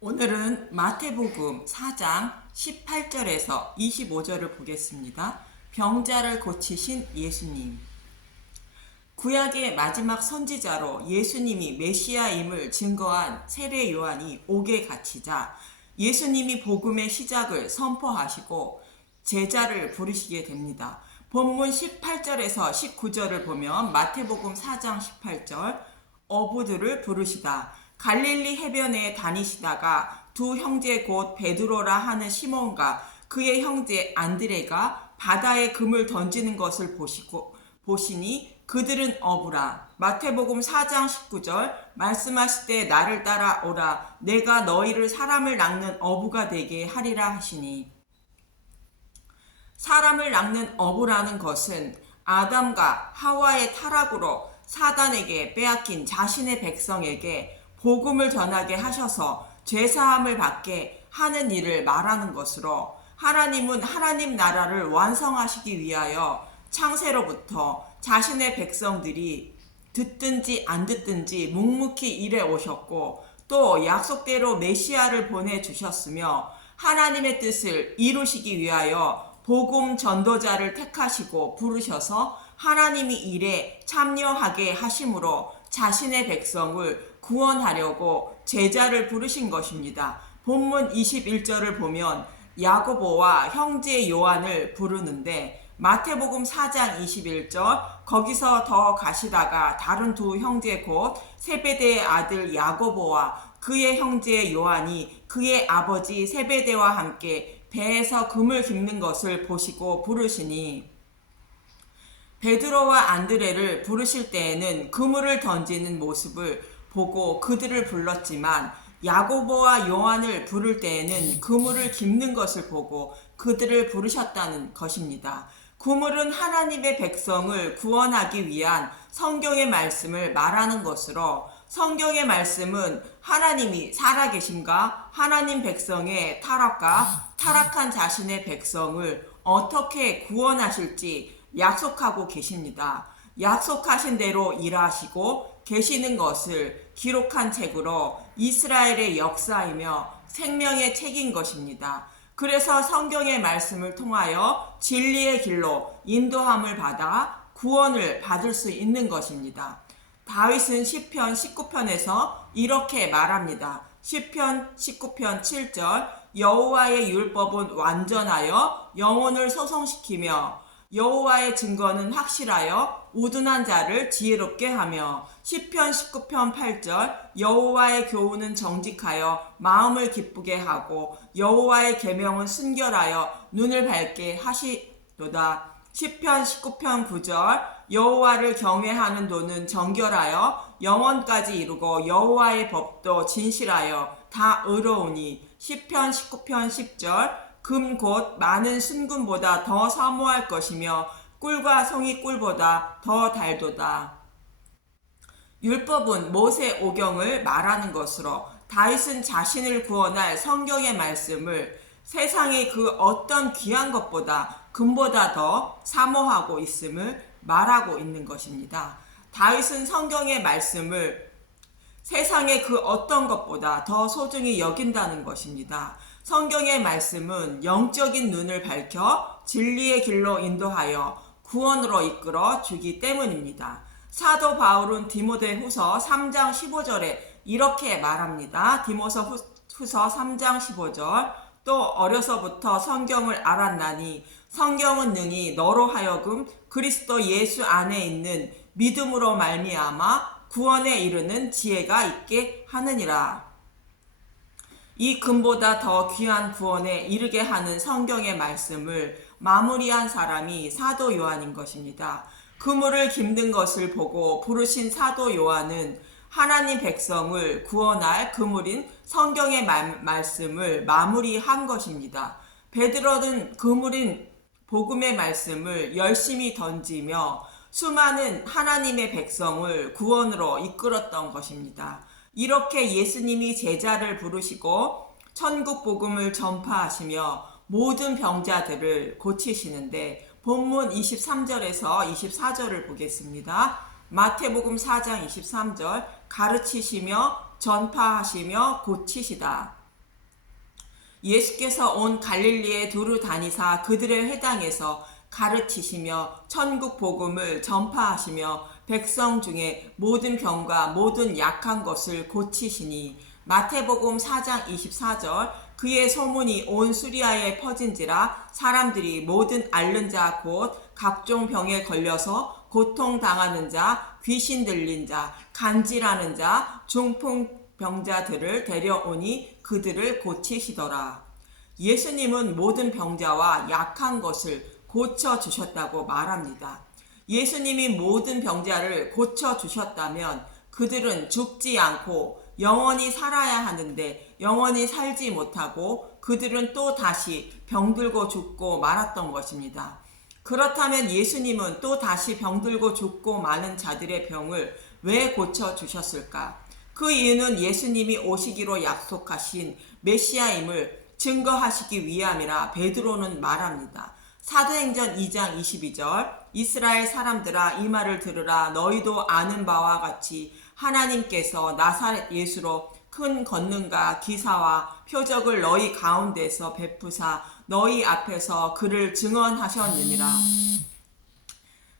오늘은 마태복음 4장 18절에서 25절을 보겠습니다. 병자를 고치신 예수님. 구약의 마지막 선지자로 예수님이 메시아임을 증거한 세례 요한이 옥에 갇히자 예수님이 복음의 시작을 선포하시고 제자를 부르시게 됩니다. 본문 18절에서 19절을 보면 마태복음 4장 18절 어부들을 부르시다. 갈릴리 해변에 다니시다가 두 형제 곧 베드로라 하는 시몬과 그의 형제 안드레가 바다에 금을 던지는 것을 보시니 그들은 어부라. 마태복음 4장 19절 말씀하시되 나를 따라오라. 내가 너희를 사람을 낚는 어부가 되게 하리라 하시니. 사람을 낚는 어부라는 것은 아담과 하와의 타락으로 사단에게 빼앗긴 자신의 백성에게 복음을 전하게 하셔서 죄사함을 받게 하는 일을 말하는 것으로, 하나님은 하나님 나라를 완성하시기 위하여 창세로부터 자신의 백성들이 듣든지 안 듣든지 묵묵히 일해 오셨고, 또 약속대로 메시아를 보내주셨으며 하나님의 뜻을 이루시기 위하여 복음 전도자를 택하시고 부르셔서 하나님이 일에 참여하게 하심으로 자신의 백성을 구원하려고 제자를 부르신 것입니다. 본문 21절을 보면 야고보와 형제 요한을 부르는데, 마태복음 4장 21절 거기서 더 가시다가 다른 두 형제 곧 세베대의 아들 야고보와 그의 형제 요한이 그의 아버지 세베대와 함께 배에서 금을 깁는 것을 보시고 부르시니, 베드로와 안드레를 부르실 때에는 그물을 던지는 모습을 보고 그들을 불렀지만, 야고보와 요한을 부를 때에는 그물을 깁는 것을 보고 그들을 부르셨다는 것입니다. 그물은 하나님의 백성을 구원하기 위한 성경의 말씀을 말하는 것으로, 성경의 말씀은 하나님이 살아계심과 하나님 백성의 타락과 타락한 자신의 백성을 어떻게 구원하실지 약속하고 계십니다. 약속하신 대로 일하시고 계시는 것을 기록한 책으로 이스라엘의 역사이며 생명의 책인 것입니다. 그래서 성경의 말씀을 통하여 진리의 길로 인도함을 받아 구원을 받을 수 있는 것입니다. 다윗은 시편 19편에서 이렇게 말합니다. 시편 19편 7절 여호와의 율법은 완전하여 영혼을 소성시키며 여호와의 증거는 확실하여 우둔한 자를 지혜롭게 하며, 시편 19편 8절 여호와의 교훈은 정직하여 마음을 기쁘게 하고 여호와의 계명은 순결하여 눈을 밝게 하시도다. 시편 19편 9절 여호와를 경외하는 도는 정결하여 영원까지 이루고 여호와의 법도 진실하여 다 의로우니. 시편 19편 10절 금 곧 많은 순금보다 더 사모할 것이며 꿀과 송이 꿀보다 더 달도다. 율법은 모세 오경을 말하는 것으로, 다윗은 자신을 구원할 성경의 말씀을 세상의 그 어떤 귀한 것보다 금보다 더 사모하고 있음을 말하고 있는 것입니다. 다윗은 성경의 말씀을 세상의 그 어떤 것보다 더 소중히 여긴다는 것입니다. 성경의 말씀은 영적인 눈을 밝혀 진리의 길로 인도하여 구원으로 이끌어 주기 때문입니다. 사도 바울은 디모데후서 3장 15절에 이렇게 말합니다. 디모데후서 3장 15절 또 어려서부터 성경을 알았나니 성경은 능히 너로 하여금 그리스도 예수 안에 있는 믿음으로 말미암아 구원에 이르는 지혜가 있게 하느니라. 이 금보다 더 귀한 구원에 이르게 하는 성경의 말씀을 마무리한 사람이 사도 요한인 것입니다. 그물을 깁는 것을 보고 부르신 사도 요한은 하나님 백성을 구원할 그물인 성경의 말씀을 마무리한 것입니다. 베드로는 그물인 복음의 말씀을 열심히 던지며 수많은 하나님의 백성을 구원으로 이끌었던 것입니다. 이렇게 예수님이 제자를 부르시고 천국 복음을 전파하시며 모든 병자들을 고치시는데, 본문 23절에서 24절을 보겠습니다. 마태복음 4장 23절 가르치시며 전파하시며 고치시다. 예수께서 온 갈릴리에 두루 다니사 그들의 회당에서 가르치시며 천국 복음을 전파하시며 백성 중에 모든 병과 모든 약한 것을 고치시니. 마태복음 4장 24절. 그의 소문이 온 수리아에 퍼진지라 사람들이 모든 앓는 자 곧 각종 병에 걸려서 고통당하는 자, 귀신 들린 자, 간질하는 자, 중풍병자들을 데려오니 그들을 고치시더라. 예수님은 모든 병자와 약한 것을 고쳐주셨다고 말합니다. 예수님이 모든 병자를 고쳐주셨다면 그들은 죽지 않고 영원히 살아야 하는데 영원히 살지 못하고 그들은 또 다시 병들고 죽고 말았던 것입니다. 그렇다면 예수님은 또 다시 병들고 죽고 마는 자들의 병을 왜 고쳐주셨을까? 그 이유는 예수님이 오시기로 약속하신 메시아임을 증거하시기 위함이라 베드로는 말합니다. 사도행전 2장 22절. 이스라엘 사람들아 이 말을 들으라. 너희도 아는 바와 같이 하나님께서 나사렛 예수로 큰 권능과 기사와 표적을 너희 가운데서 베푸사 너희 앞에서 그를 증언하셨느니라.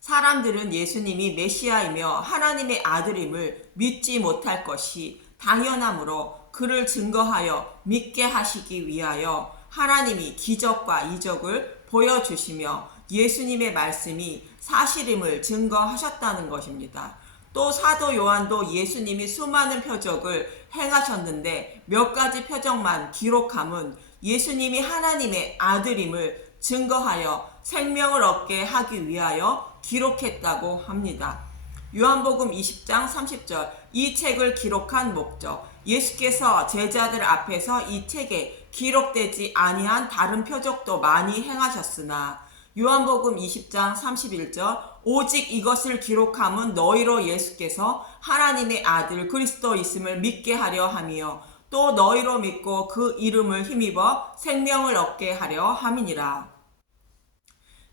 사람들은 예수님이 메시아이며 하나님의 아들임을 믿지 못할 것이 당연하므로 그를 증거하여 믿게 하시기 위하여 하나님이 기적과 이적을 보여주시며 예수님의 말씀이 사실임을 증거하셨다는 것입니다. 또 사도 요한도 예수님이 수많은 표적을 행하셨는데 몇 가지 표적만 기록함은 예수님이 하나님의 아들임을 증거하여 생명을 얻게 하기 위하여 기록했다고 합니다. 요한복음 20장 30절. 이 책을 기록한 목적. 예수께서 제자들 앞에서 이 책에 기록되지 아니한 다른 표적도 많이 행하셨으나 요한복음 20장 31절. 오직 이것을 기록함은 너희로 예수께서 하나님의 아들 그리스도 있음을 믿게 하려 함이요 또 너희로 믿고 그 이름을 힘입어 생명을 얻게 하려 함이니라.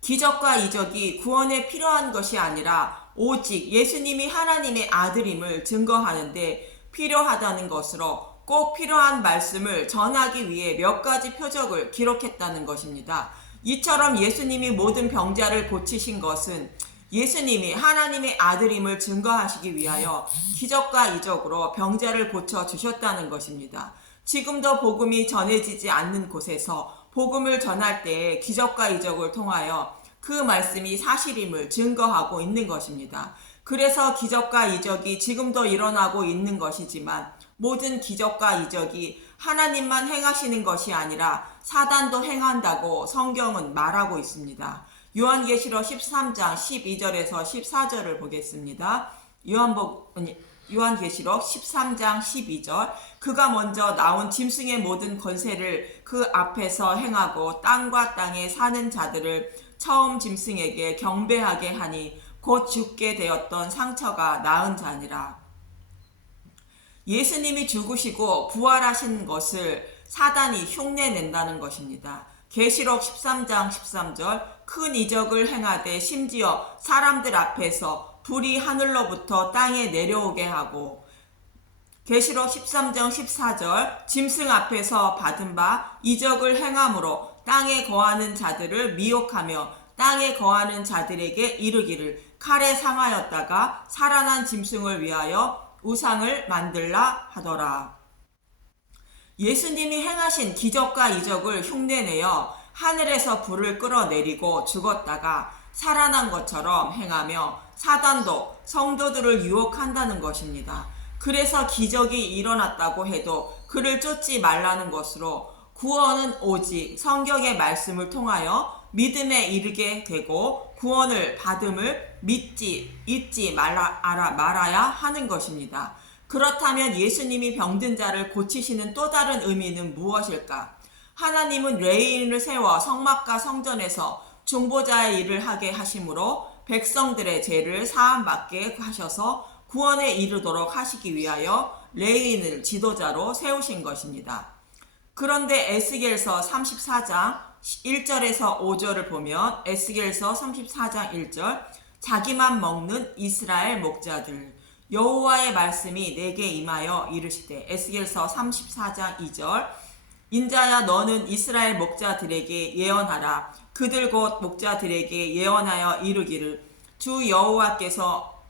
기적과 이적이 구원에 필요한 것이 아니라 오직 예수님이 하나님의 아들임을 증거하는데 필요하다는 것으로 꼭 필요한 말씀을 전하기 위해 몇 가지 표적을 기록했다는 것입니다. 이처럼 예수님이 모든 병자를 고치신 것은 예수님이 하나님의 아들임을 증거하시기 위하여 기적과 이적으로 병자를 고쳐주셨다는 것입니다. 지금도 복음이 전해지지 않는 곳에서 복음을 전할 때에 기적과 이적을 통하여 그 말씀이 사실임을 증거하고 있는 것입니다. 그래서 기적과 이적이 지금도 일어나고 있는 것이지만 모든 기적과 이적이 하나님만 행하시는 것이 아니라 사단도 행한다고 성경은 말하고 있습니다. 요한계시록 13장 12절에서 14절을 보겠습니다. 요한계시록 13장 12절. 그가 먼저 나온 짐승의 모든 권세를 그 앞에서 행하고 땅과 땅에 사는 자들을 처음 짐승에게 경배하게 하니 곧 죽게 되었던 상처가 나은 자니라. 예수님이 죽으시고 부활하신 것을 사단이 흉내낸다는 것입니다. 계시록 13장 13절. 큰 이적을 행하되 심지어 사람들 앞에서 불이 하늘로부터 땅에 내려오게 하고. 계시록 13장 14절. 짐승 앞에서 받은 바 이적을 행함으로 땅에 거하는 자들을 미혹하며 땅에 거하는 자들에게 이르기를 칼에 상하였다가 살아난 짐승을 위하여 우상을 만들라 하더라. 예수님이 행하신 기적과 이적을 흉내내어 하늘에서 불을 끌어내리고 죽었다가 살아난 것처럼 행하며 사단도 성도들을 유혹한다는 것입니다. 그래서 기적이 일어났다고 해도 그를 쫓지 말라는 것으로 구원은 오직 성경의 말씀을 통하여 믿음에 이르게 되고 구원을 받음을 잊지 말아야 하는 것입니다. 그렇다면 예수님이 병든 자를 고치시는 또 다른 의미는 무엇일까? 하나님은 레위인을 세워 성막과 성전에서 중보자의 일을 하게 하심으로 백성들의 죄를 사함받게 하셔서 구원에 이르도록 하시기 위하여 레위인을 지도자로 세우신 것입니다. 그런데 에스겔서 34장 1절에서 5절을 보면 에스겔서 34장 1절. 자기만 먹는 이스라엘 목자들 여호와의 말씀이 내게 임하여 이르시되. 에스겔서 34장 2절. 인자야 너는 이스라엘 목자들에게 예언하라. 그들 곧 목자들에게 예언하여 이르기를 주 여호와께서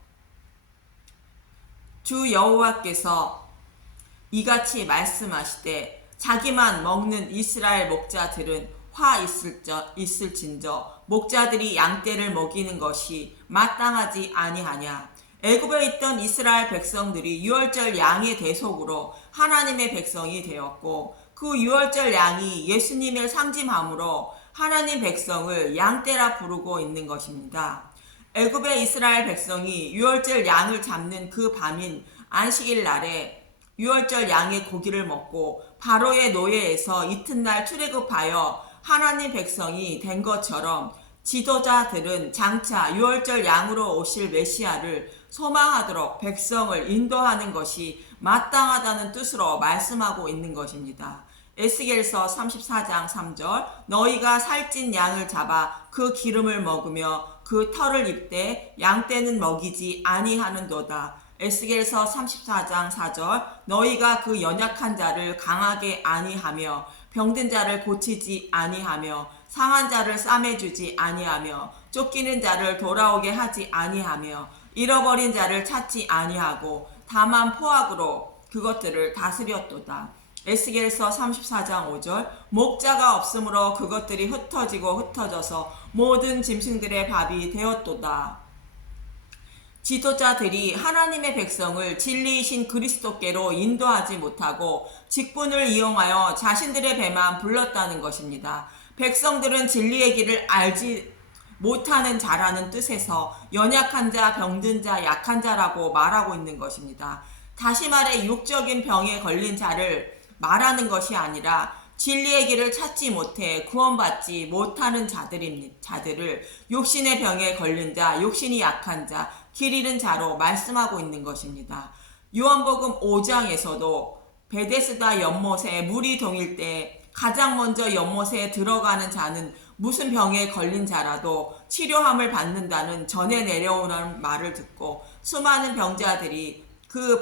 이같이 말씀하시되 자기만 먹는 이스라엘 목자들은 화 있을진저 목자들이 양떼를 먹이는 것이 마땅하지 아니하냐. 애굽에 있던 이스라엘 백성들이 유월절 양의 대속으로 하나님의 백성이 되었고 그 유월절 양이 예수님을 상징함으로 하나님 백성을 양떼라 부르고 있는 것입니다. 애굽의 이스라엘 백성이 유월절 양을 잡는 그 밤인 안식일 날에 유월절 양의 고기를 먹고 바로의 노예에서 이튿날 출애굽하여 하나님 백성이 된 것처럼 지도자들은 장차 유월절 양으로 오실 메시아를 소망하도록 백성을 인도하는 것이 마땅하다는 뜻으로 말씀하고 있는 것입니다. 에스겔서 34장 3절 너희가 살찐 양을 잡아 그 기름을 먹으며 그 털을 입되 양떼는 먹이지 아니하는도다. 에스겔서 34장 4절 너희가 그 연약한 자를 강하게 아니하며 병든 자를 고치지 아니하며 상한 자를 싸매주지 아니하며 쫓기는 자를 돌아오게 하지 아니하며 잃어버린 자를 찾지 아니하고 다만 포악으로 그것들을 다스렸도다. 에스겔서 34장 5절 목자가 없으므로 그것들이 흩어져서 모든 짐승들의 밥이 되었도다. 지도자들이 하나님의 백성을 진리이신 그리스도께로 인도하지 못하고 직분을 이용하여 자신들의 배만 불렀다는 것입니다. 백성들은 진리의 길을 알지 못하는 자라는 뜻에서 연약한 자, 병든 자, 약한 자라고 말하고 있는 것입니다. 다시 말해 육적인 병에 걸린 자를 말하는 것이 아니라 진리의 길을 찾지 못해 구원받지 못하는 자들을 육신의 병에 걸린 자, 육신이 약한 자, 길 잃은 자로 말씀하고 있는 것입니다. 요한복음 5장에서도 베데스다 연못에 물이 동일 때 가장 먼저 연못에 들어가는 자는 무슨 병에 걸린 자라도 치료함을 받는다는 전에 내려오는 말을 듣고 수많은 병자들이 그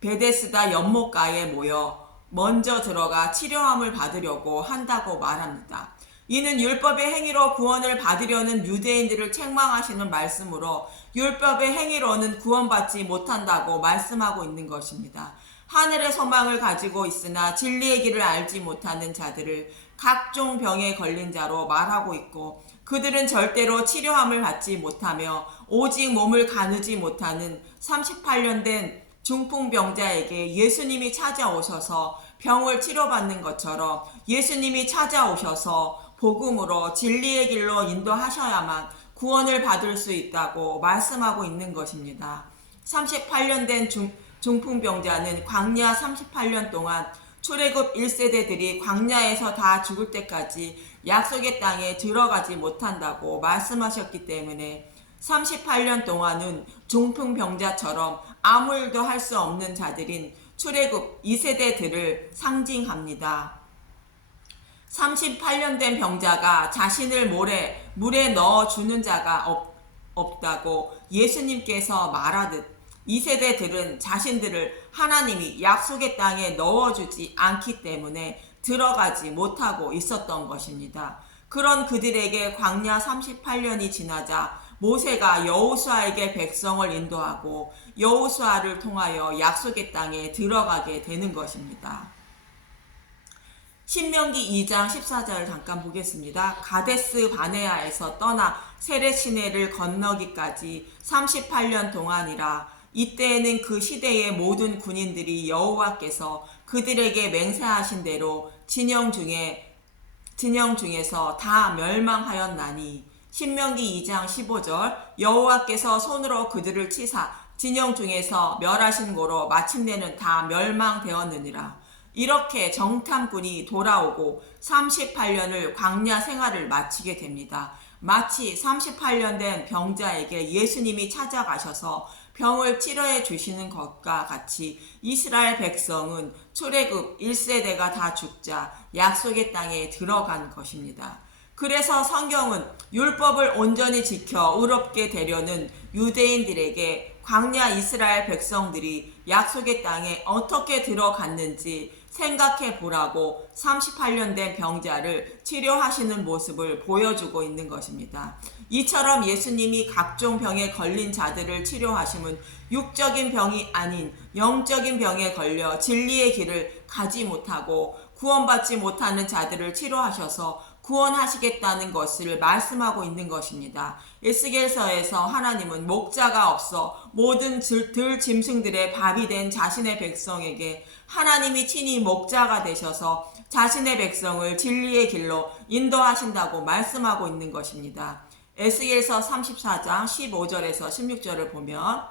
베데스다 연못가에 모여 먼저 들어가 치료함을 받으려고 한다고 말합니다. 이는 율법의 행위로 구원을 받으려는 유대인들을 책망하시는 말씀으로 율법의 행위로는 구원받지 못한다고 말씀하고 있는 것입니다. 하늘의 소망을 가지고 있으나 진리의 길을 알지 못하는 자들을 각종 병에 걸린 자로 말하고 있고 그들은 절대로 치료함을 받지 못하며 오직 몸을 가누지 못하는 38년 된 중풍병자에게 예수님이 찾아오셔서 병을 치료받는 것처럼 예수님이 찾아오셔서 복음으로 진리의 길로 인도하셔야만 구원을 받을 수 있다고 말씀하고 있는 것입니다. 38년 된 중풍병자는 광야 38년 동안 출애굽 1세대들이 광야에서 다 죽을 때까지 약속의 땅에 들어가지 못한다고 말씀하셨기 때문에 38년 동안은 중풍병자처럼 아무 일도 할 수 없는 자들인 출애굽 2세대들을 상징합니다. 38년 된 병자가 자신을 물에 넣어 주는 자가 없다고 예수님께서 말하듯 2세대들은 자신들을 하나님이 약속의 땅에 넣어주지 않기 때문에 들어가지 못하고 있었던 것입니다. 그런 그들에게 광야 38년이 지나자 모세가 여호수아에게 백성을 인도하고 여호수아를 통하여 약속의 땅에 들어가게 되는 것입니다. 신명기 2장 14절 잠깐 보겠습니다. 가데스 바네아에서 떠나 세렛 시내를 건너기까지 38년 동안이라. 이때에는 그 시대의 모든 군인들이 여호와께서 그들에게 맹세하신 대로 진영 중에서 다 멸망하였나니. 신명기 2장 15절 여호와께서 손으로 그들을 치사 진영 중에서 멸하신 고로 마침내는 다 멸망되었느니라. 이렇게 정탐꾼이 돌아오고 38년을 광야 생활을 마치게 됩니다. 마치 38년 된 병자에게 예수님이 찾아가셔서 병을 치료해 주시는 것과 같이 이스라엘 백성은 출애굽 1세대가 다 죽자 약속의 땅에 들어간 것입니다. 그래서 성경은 율법을 온전히 지켜 의롭게 되려는 유대인들에게 광야 이스라엘 백성들이 약속의 땅에 어떻게 들어갔는지 생각해 보라고 38년 된 병자를 치료하시는 모습을 보여주고 있는 것입니다. 이처럼 예수님이 각종 병에 걸린 자들을 치료하심은 육적인 병이 아닌 영적인 병에 걸려 진리의 길을 가지 못하고 구원받지 못하는 자들을 치료하셔서 구원하시겠다는 것을 말씀하고 있는 것입니다. 에스겔서에서 하나님은 목자가 없어 모든 들 짐승들의 밥이 된 자신의 백성에게 하나님이 친히 목자가 되셔서 자신의 백성을 진리의 길로 인도하신다고 말씀하고 있는 것입니다. 에스겔서 34장 15절에서 16절을 보면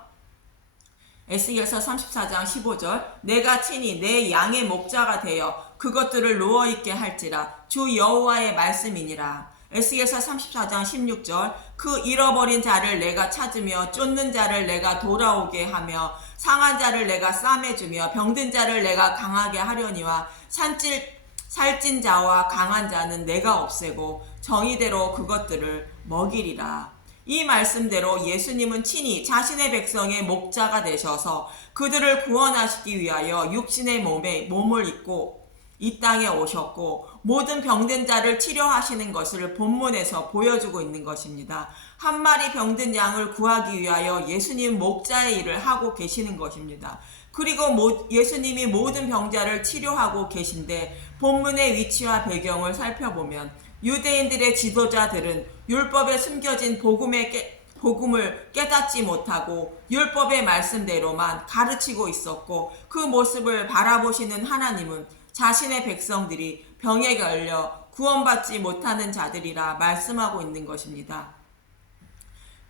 에스겔서 34장 15절 내가 친히 내 양의 목자가 되어 그것들을 누워있게 할지라 주 여호와의 말씀이니라. 에스겔서 34장 16절 그 잃어버린 자를 내가 찾으며 쫓는 자를 내가 돌아오게 하며 상한 자를 내가 싸매주며 병든 자를 내가 강하게 하려니와 살찐 자와 강한 자는 내가 없애고 정의대로 그것들을 먹이리라. 이 말씀대로 예수님은 친히 자신의 백성의 목자가 되셔서 그들을 구원하시기 위하여 육신의 몸을 입고 이 땅에 오셨고 모든 병든 자를 치료하시는 것을 본문에서 보여주고 있는 것입니다. 한 마리 병든 양을 구하기 위하여 예수님 목자의 일을 하고 계시는 것입니다. 그리고 예수님이 모든 병자를 치료하고 계신데 본문의 위치와 배경을 살펴보면 유대인들의 지도자들은 율법에 숨겨진 복음을 깨닫지 못하고 율법의 말씀대로만 가르치고 있었고 그 모습을 바라보시는 하나님은 자신의 백성들이 병에 걸려 구원받지 못하는 자들이라 말씀하고 있는 것입니다.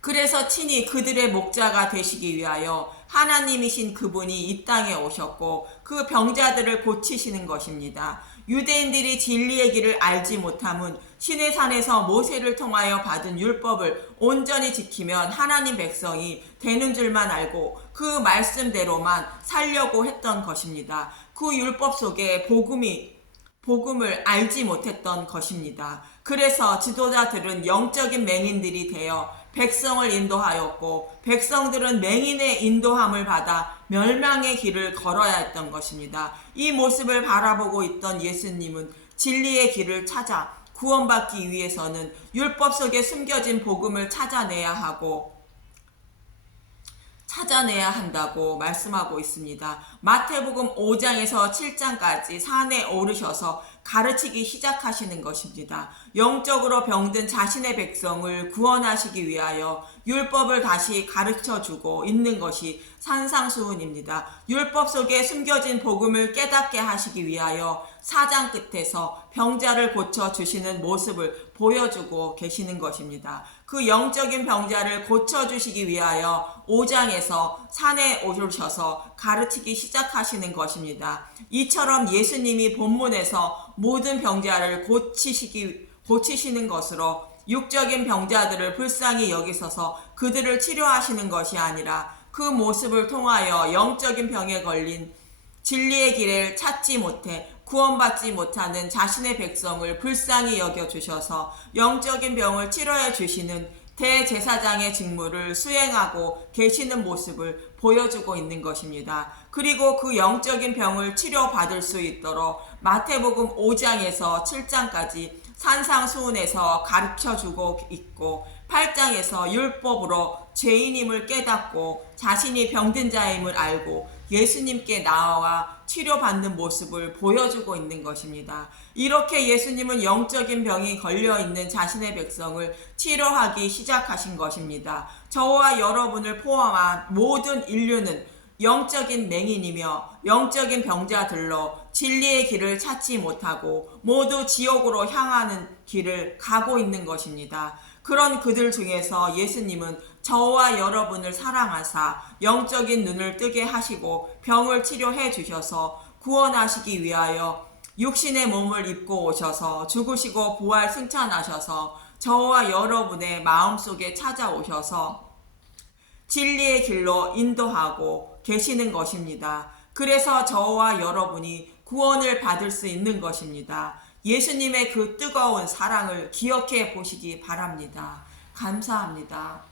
그래서 친히 그들의 목자가 되시기 위하여 하나님이신 그분이 이 땅에 오셨고 그 병자들을 고치시는 것입니다. 유대인들이 진리의 길을 알지 못함은 신의 산에서 모세를 통하여 받은 율법을 온전히 지키면 하나님 백성이 되는 줄만 알고 그 말씀대로만 살려고 했던 것입니다. 그 율법 속에 복음을 알지 못했던 것입니다. 그래서 지도자들은 영적인 맹인들이 되어 백성을 인도하였고 백성들은 맹인의 인도함을 받아 멸망의 길을 걸어야 했던 것입니다. 이 모습을 바라보고 있던 예수님은 진리의 길을 찾아 구원받기 위해서는 율법 속에 숨겨진 복음을 찾아내야 한다고 말씀하고 있습니다. 마태복음 5장에서 7장까지 산에 오르셔서 가르치기 시작하시는 것입니다. 영적으로 병든 자신의 백성을 구원하시기 위하여 율법을 다시 가르쳐주고 있는 것이 산상수훈입니다. 율법 속에 숨겨진 복음을 깨닫게 하시기 위하여 4장 끝에서 병자를 고쳐주시는 모습을 보여주고 계시는 것입니다. 그 영적인 병자를 고쳐주시기 위하여 5장에서 산에 오르셔서 가르치기 시작하시는 것입니다. 이처럼 예수님이 본문에서 모든 병자를 고치시는 것으로 육적인 병자들을 불쌍히 여기셔서 그들을 치료하시는 것이 아니라 그 모습을 통하여 영적인 병에 걸린 진리의 길을 찾지 못해 구원받지 못하는 자신의 백성을 불쌍히 여겨주셔서 영적인 병을 치료해 주시는 대제사장의 직무를 수행하고 계시는 모습을 보여주고 있는 것입니다. 그리고 그 영적인 병을 치료받을 수 있도록 마태복음 5장에서 7장까지 산상수훈에서 가르쳐주고 있고 8장에서 율법으로 죄인임을 깨닫고 자신이 병든 자임을 알고 예수님께 나와 치료받는 모습을 보여주고 있는 것입니다. 이렇게 예수님은 영적인 병이 걸려있는 자신의 백성을 치료하기 시작하신 것입니다. 저와 여러분을 포함한 모든 인류는 영적인 맹인이며 영적인 병자들로 진리의 길을 찾지 못하고 모두 지옥으로 향하는 길을 가고 있는 것입니다. 그런 그들 중에서 예수님은 저와 여러분을 사랑하사 영적인 눈을 뜨게 하시고 병을 치료해 주셔서 구원하시기 위하여 육신의 몸을 입고 오셔서 죽으시고 부활 승천하셔서 저와 여러분의 마음속에 찾아오셔서 진리의 길로 인도하고 계시는 것입니다. 그래서 저와 여러분이 구원을 받을 수 있는 것입니다. 예수님의 그 뜨거운 사랑을 기억해 보시기 바랍니다. 감사합니다.